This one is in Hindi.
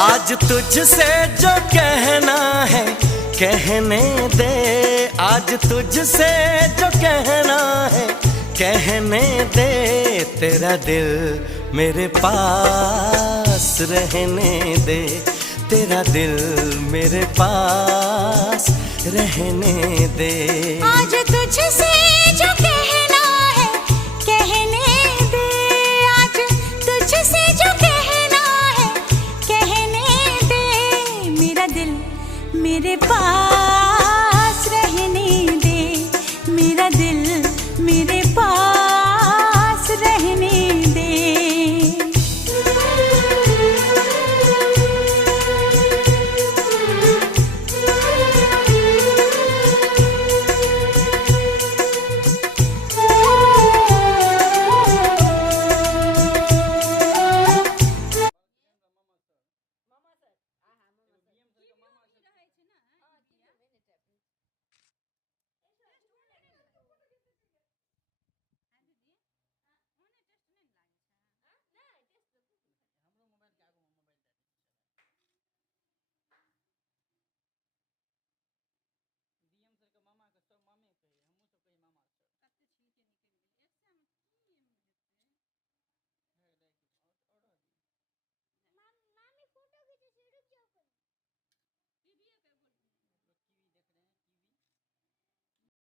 आज तुझसे जो कहना है कहने दे, आज तुझसे जो कहना है कहने दे। तेरा दिल मेरे पास रहने दे, तेरा दिल मेरे पास रहने दे। आज तुझसे जो कहना